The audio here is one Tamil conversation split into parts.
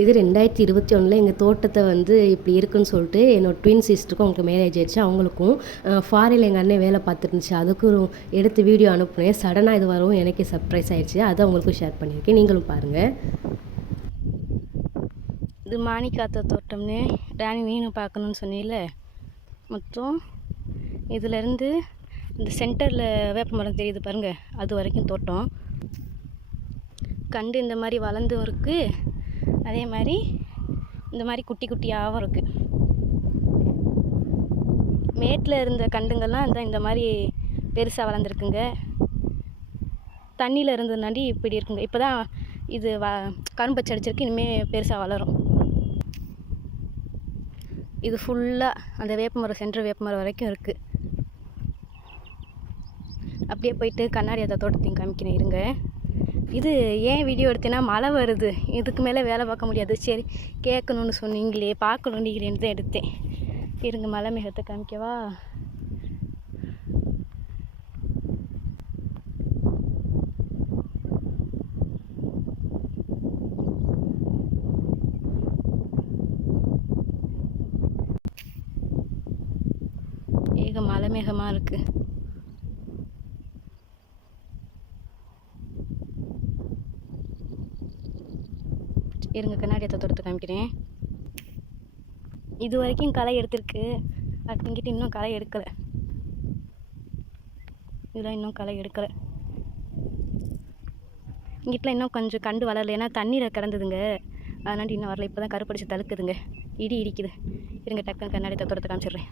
இது 2021 எங்கள் தோட்டத்தை வந்து இப்படி இருக்குன்னு சொல்லிட்டு என்னோட ட்வின் சிஸ்டருக்கும் அவங்களுக்கு மேரேஜ் ஆயிடுச்சு. அவங்களுக்கும் ஃபாரினில் எங்கள் அண்ணன் வேலை பார்த்துருந்துச்சு. அதுக்கும் எடுத்து வீடியோ அனுப்புனேன். சடனாக இது வரவும் எனக்கே சர்ப்ரைஸ் ஆயிடுச்சு. அதை அவங்களுக்கும் ஷேர் பண்ணியிருக்கேன். நீங்களும் பாருங்கள். இது மாணிக்காத்த தோட்டம்னு ராணி நீனும் பார்க்கணுன்னு சொன்னீல. மொத்தம் இதுலேருந்து இந்த சென்டரில் வேப்ப மரம் தெரியுது பாருங்கள், அது வரைக்கும் தோட்டம். கண்டு இந்த மாதிரி வளர்ந்தும் இருக்குது, அதே மாதிரி இந்த மாதிரி குட்டி குட்டியாகவும் இருக்குது. மேட்டில் இருந்த கண்டுங்கள்லாம் இந்த மாதிரி பெருசாக வளர்ந்துருக்குங்க. தண்ணியில் இருந்ததுனாடி இப்படி இருக்குங்க. இப்போ தான் இது கரும்பு அடிச்சிருக்கு, இனிமேல் பெருசாக வளரும். இது ஃபுல்லாக அந்த வேப்பமரம், சென்ட்ரல் வேப்பமரம் வரைக்கும் இருக்குது. அப்படியே போயிட்டு கண்ணாடி அந்த தோட்டத்தையும் காமிக்கிறேன் இருங்க. இது ஏன் வீடியோ எடுத்தேன்னா மழை வருது, இதுக்கு மேலே வேலை பார்க்க முடியாது. சரி கேட்கணுன்னு சொன்னீங்களே, பார்க்கணும் நீங்களேன்னு தான் எடுத்தேன். இருங்க மலை மேகத்தை காமிக்கவா? ஏக மலை மேகமாக இருக்குது. இருங்க கண்ணாடி தோட்டத்தை காமிக்கிறேன். இது வரைக்கும் களை எடுத்திருக்கு, இங்கிட்ட இன்னும் களை எடுக்கலை. இதெல்லாம் இன்னும் களை எடுக்கலை. இங்கிட்டலாம் இன்னும் கொஞ்சம் கண்டு வளரல, ஏன்னா தண்ணீரை கிடந்ததுங்க, அதனால இன்னும் வரல. இப்போ தான் கருப்படிச்சு தழுக்குதுங்க, இடி இடிக்குது. இருங்க டக்குன்னு கண்ணாடி தோட்டத்தை காமிச்சிடுறேன்.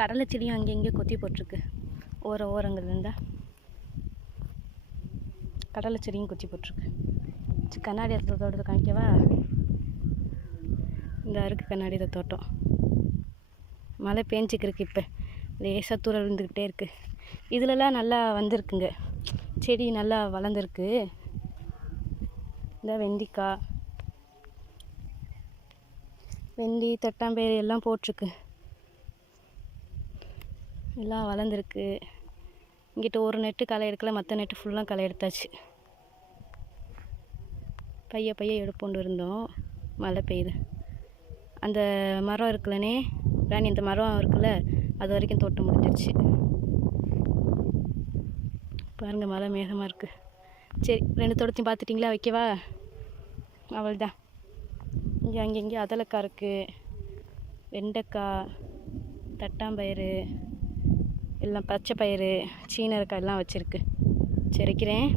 கடலை செடியும் அங்கே இங்கே கொத்தி போட்டிருக்கு. ஓரங்கள் இருந்தால் கடலை செடியும் கொத்தி போட்டிருக்கு. கண்ணாடி தோட்டத்தை காமிக்கவா? இந்த அருக்கு கண்ணாடி தோட்டம். மழை பேஞ்சிக்கிருக்கு, இப்போ லேசாக தூரல் விழுந்துக்கிட்டே இருக்குது. இதிலலாம் நல்லா வந்திருக்குங்க, செடி நல்லா வளர்ந்துருக்கு. இந்த வெண்டிக்காய், வெண்டி, தட்டாம்பயிறு எல்லாம் போட்டிருக்கு, எல்லாம் வளர்ந்துருக்கு. இங்கிட்ட ஒரு நெட்டு களை எடுக்கல, மற்ற நெட்டு ஃபுல்லாக களை எடுத்தாச்சு. பைய எடுப்போண்டு இருந்தோம், மழை பெய்யுது. அந்த மரம் இருக்குல்லனே ராணி, அந்த மரம் இருக்குல்ல, அது வரைக்கும் தோட்டம் முடிஞ்சிருச்சு. பாருங்கள் மழை மேகமாக இருக்குது. சரி, 2 தோட்டத்தையும் பார்த்துட்டிங்களா? வைக்கவா? அவள் தான். இங்கே அங்கங்கே அதலக்காய் இருக்குது, வெண்டைக்காய், தட்டாம்பயிறு, எல்லாம் பச்சை பயிறு, சீனக்காய் எல்லாம் வச்சுருக்கு. சரி வைக்கிறேன்.